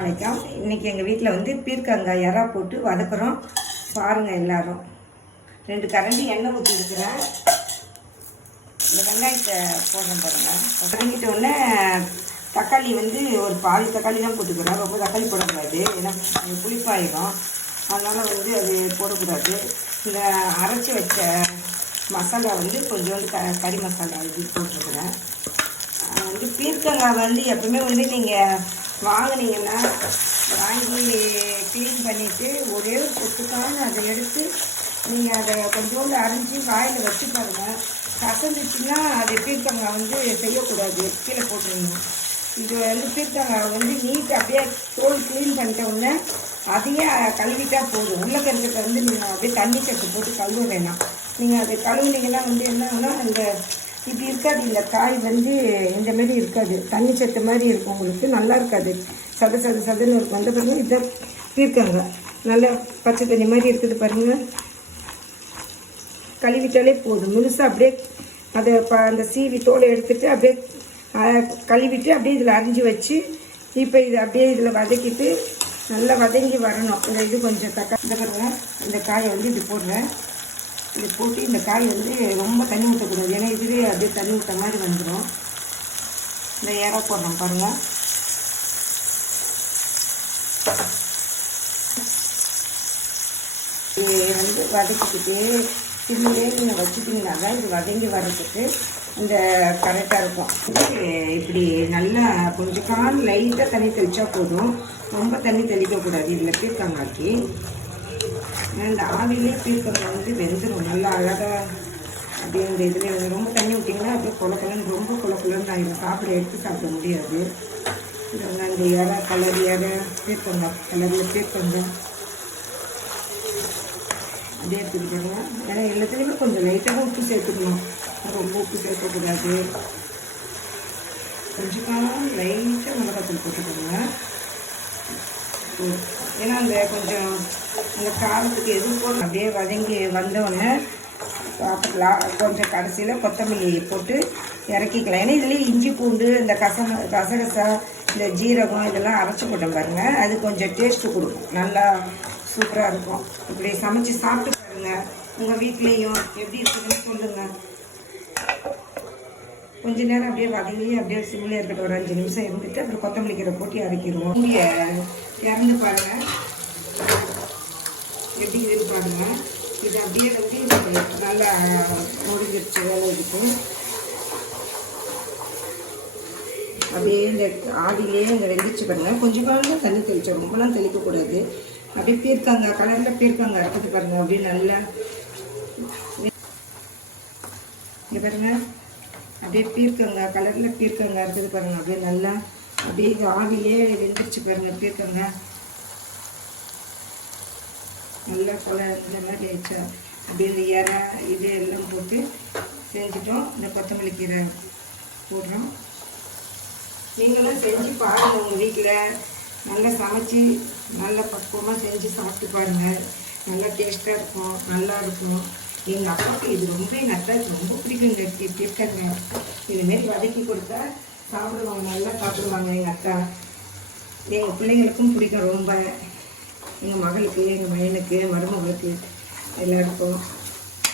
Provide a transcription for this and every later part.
வணக்கம். இன்றைக்கி எங்கள் வீட்டில் வந்து பீர்க்கங்காய் இறா போட்டு வதக்குறோம். பாருங்கள் எல்லாரும். 2 கரண்டி எண்ணெய் ஊற்றி இருக்கிறேன். இந்த வெங்காயத்தை போடுறோம் பாருங்கள். வதங்கிட்டோடனே தக்காளி வந்து ஒரு பாதி தக்காளி தான் போட்டுக்கிறேன். ரொம்ப தக்காளி போடக்கூடாது, ஏன்னா புளிப்பாயிடும். அதனால் வந்து அது போடக்கூடாது. இந்த அரைச்சி வச்ச மசாலா வந்து கொஞ்சோண்டு கறி மசாலா இது போட்டுருக்குறேன். வந்து பீர்க்கங்காய் வந்து எப்பவுமே வந்து நீங்கள் வாங்கினீங்கன்னா வாங்கி க்ளீன் பண்ணிவிட்டு ஒரே ஒரு கொத்துக்கான அதை எடுத்து நீங்கள் அதை கொஞ்சோண்டு அரைஞ்சி வாயில் வச்சு பாருங்கள். கசந்துச்சுன்னா அது பீர்க்கங்காய் வந்து செய்யக்கூடாது, கீழே போட்டுருணும். இது வந்து பீர்க்கங்காய் வந்து நீட்டு அப்படியே தோல் க்ளீன் பண்ணிட்ட உடனே அதையே கழுவிட்டால் போதும். உருளைக்கிழங்குக்கு வந்து நீங்கள் அப்படியே தண்ணி சத்து போட்டு கழுவ வேணாம். நீங்கள் அது கழுவுனீங்கன்னா வந்து என்னன்னா அந்த இப்படி இருக்காது. இந்த காய் வந்து இந்தமாரி இருக்காது, தண்ணி சத்து மாதிரி இருக்கும். உங்களுக்கு நல்லா இருக்காது, சதுன்னு இருக்கும். அந்த பாருங்கள், இதை பீர்க்கங்க நல்லா பச்சை தண்ணி மாதிரி இருக்குது பாருங்கள். கழுவிட்டாலே போதும். முழுசாக அப்படியே அதை அந்த சீவி தோலை எடுத்துகிட்டு அப்படியே கழுவிட்டு அப்படியே இதில் அரிஞ்சு வச்சு இப்போ இதை அப்படியே இதில் வதக்கிட்டு நல்லா வதங்கி வரணும். இந்த இது கொஞ்சம் இந்த பாருங்கள், இந்த காயை வந்து இது போடுறேன். இது போட்டு இந்த காய் வந்து ரொம்ப தண்ணி ஊற்றக்கூடாது, ஏன்னா இதுவே அப்படியே தண்ணி ஊற்ற மாதிரி வந்துடும். இந்த இறா போடுறோம் பாருங்கள். இது வந்து வதக்கிக்கிட்டு சிம்மிலே நீங்கள் வச்சுட்டிங்கன்னா தான் இது வதங்கி வர்றதுக்கு இந்த கரெக்டாக இருக்கும். இப்படி நல்லா கொஞ்சம் கால் லைட்டாக தண்ணி தெளித்தா போதும், ரொம்ப தண்ணி தெளிக்கக்கூடாது. இதில் பீர்க்கங்காய்க்கு இந்த ஆவிலே பீர்க்கங்காய் வந்து வெந்துடும் நல்லா அழகாக. அப்படியே இந்த இதில் ரொம்ப தண்ணி விட்டிங்கன்னா அப்படியே குளக்குலன்னு ரொம்ப குளக்குலன்னு ஆகிடும், எடுத்து சாப்பிட முடியாது. இந்த இறை கலர் இறை பீர்க்கங்காய் கலரில் பீர்க்கங்காய் அப்படியே எடுத்துக்கிட்டாங்க. ஏன்னா எல்லாத்துலேயுமே கொஞ்சம் லைட்டாக உப்பு சேர்த்துக்கணும், ரொம்ப உப்பு சேர்க்கக்கூடாது. கொஞ்சம் காலம் லைட்டாக மிளகாத்தூள் போட்டுக்கோங்க. ஏன்னா அந்த கொஞ்சம் அந்த காரத்துக்கு எதுவும் போடணும். அப்படியே வதங்கி வந்தோடனே சாப்பிடலாம். கொஞ்சம் கடைசியில் கொத்தமல்லி போட்டு இறக்கிக்கலாம். ஏன்னா இதுலேயே இஞ்சி பூண்டு இந்த கசகசா இந்த ஜீரகம் இதெல்லாம் அரைச்சி போட்டோம் பாருங்கள், அது கொஞ்சம் டேஸ்ட்டு கொடுக்கும், நல்லா சூப்பராக இருக்கும். இப்படி சமைச்சு சாப்பிட்டு பாருங்கள். உங்கள் வீட்லேயும் எப்படி இருக்குதுன்னு சொல்லுங்கள். கொஞ்ச நேரம் அப்படியே வதங்கி அப்படியே சிம்மில் இருக்கட்டும், ஒரு 5 நிமிஷம் இருந்துட்டு அப்புறம் கொத்தமல்லி கீரை போட்டு இறக்கிடுவோம். இங்கே இறந்து பாருங்கள் எப்படி இது பாருங்கள். இது அப்படியே வந்து நல்லா முடிஞ்சிருச்சு வேலை இருக்குது. அப்படியே இந்த ஆடியிலே இங்கே வெந்துச்சு பாருங்கள். கொஞ்சம் காலம் தண்ணி தெளிச்சோம், ரொம்பலாம் தெளிக்கக்கூடாது. அப்படியே பீர்க்கங்காய் கலரில் பீர்க்கங்காய் இருக்குது பாருங்கள். அப்படியே நல்லா இங்கே பாருங்கள், அப்படியே பீர்க்கங்காய் கலரில் பீர்க்கங்காய் இருக்குது பாருங்கள். அப்படியே நல்லா அப்படியே ஆவிலே வெந்துருச்சு பாருங்கள். பீர்க்கங்காய் நல்லா இந்த மாதிரி வச்சா அப்படியே இந்த இறை இது எல்லாம் போட்டு செஞ்சுட்டோம். இந்த கொத்தமல்லி கீரை போடுறோம். நீங்களும் செஞ்சு பாருங்கள். உங்கள் வீட்டில் நல்லா சமைச்சி நல்லா பக்குவமாக செஞ்சு சாப்பிட்டு பாருங்கள். நல்லா டேஸ்ட்டாக இருக்கும், நல்லா இருக்கும். எங்கள் அப்பாவுக்கு இது எங்கள் அத்தாவுக்கு ரொம்ப பிடிக்கும். இந்த பீர்க்கங்காய் இதுமாரி வதக்கி கொடுத்தா சாப்பிடுவாங்க, நல்லா சாப்பிடுவாங்க எங்கள் அக்கா. எங்கள் பிள்ளைங்களுக்கும் பிடிக்கும் ரொம்ப. எங்கள் மகளுக்கு, எங்கள் பையனுக்கு, மருமகளுக்கு எல்லாருக்கும்.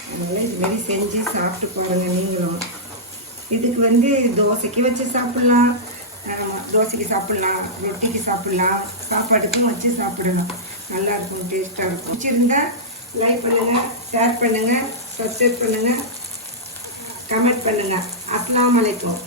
அதனால் இதுமாரி செஞ்சு சாப்பிட்டு பாருங்கள் நீங்களும். இதுக்கு வந்து தோசைக்கு வச்சு சாப்பிட்லாம், தோசைக்கு சாப்பிட்லாம், ரொட்டிக்கு சாப்பிட்லாம், சாப்பாடுக்கும் வச்சு சாப்பிடலாம். நல்லாயிருக்கும், டேஸ்ட்டாக இருக்கும். பிடிச்சிருந்தா லைக் பண்ணுங்கள், ஷேர் பண்ணுங்கள், சப்ஸ்கிரைப் பண்ணுங்கள், கமெண்ட் பண்ணுங்கள். அஸ்ஸலாமு அலைக்கும்.